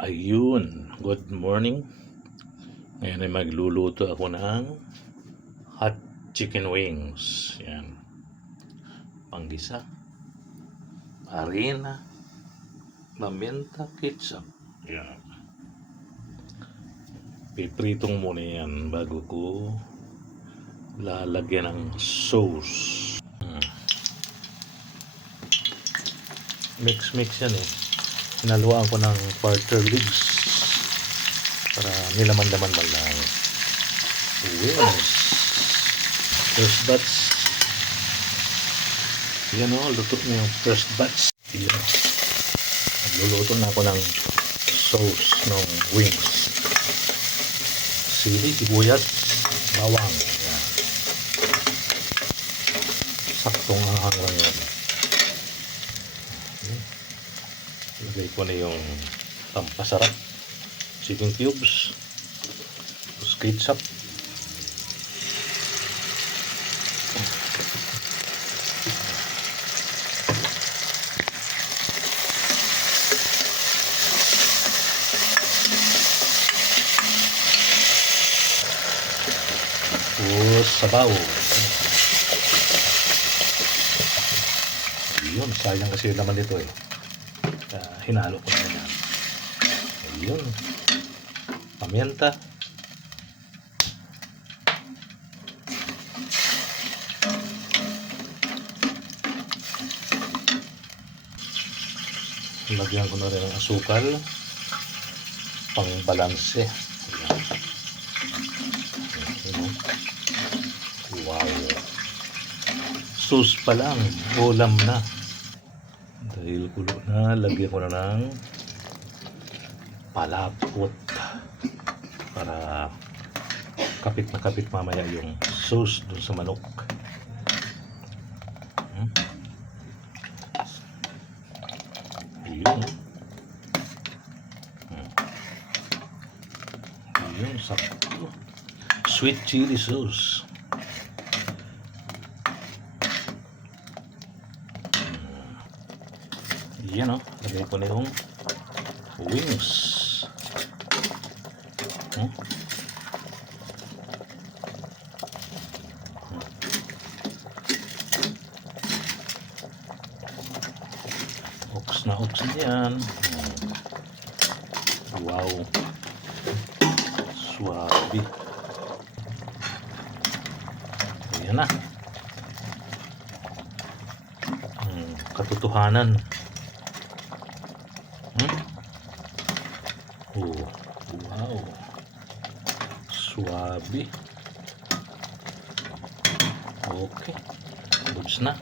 Ayun, good morning. Ngayon ay magluluto ako ng hot chicken wings. Yan. Panggisa, harina, paminta, ketchup. Yan. Pipritong muna yan bago ko lalagyan ng sauce. Mix yan eh. Hinaluan ko ng quarter leaves para nilaman-laman man lang. Wings. First batch. Yan o, luto na yung first batch. Yan. Luluto na ako ng sauce ng wings. Sili, sibuyas, bawang. Yan. Saktong ahang lang yan. Lagay ko na yung pampasarap, chicken cubes, ketchup, sabaw. Yun, sayang kasi yung laman dito eh. Hinalo ko na yan. Ayun. Paminta. Lagyan ko na rin ng asukal. Pang balanse. Ayan. Wow. Sauce pa lang. Ulam na. Dahil kulo na, lagyan ko na ng palapot para kapit na kapit mamaya yung sauce dun sa manok. Ayun. Ayun, sakto. Sweet chili sauce. Yan o, lagay ko na yung wings. Oks na oks yan. Wow. Swabe. Ayan na. Katotohanan. Oh, wow. Swabe. Okay. Goods na.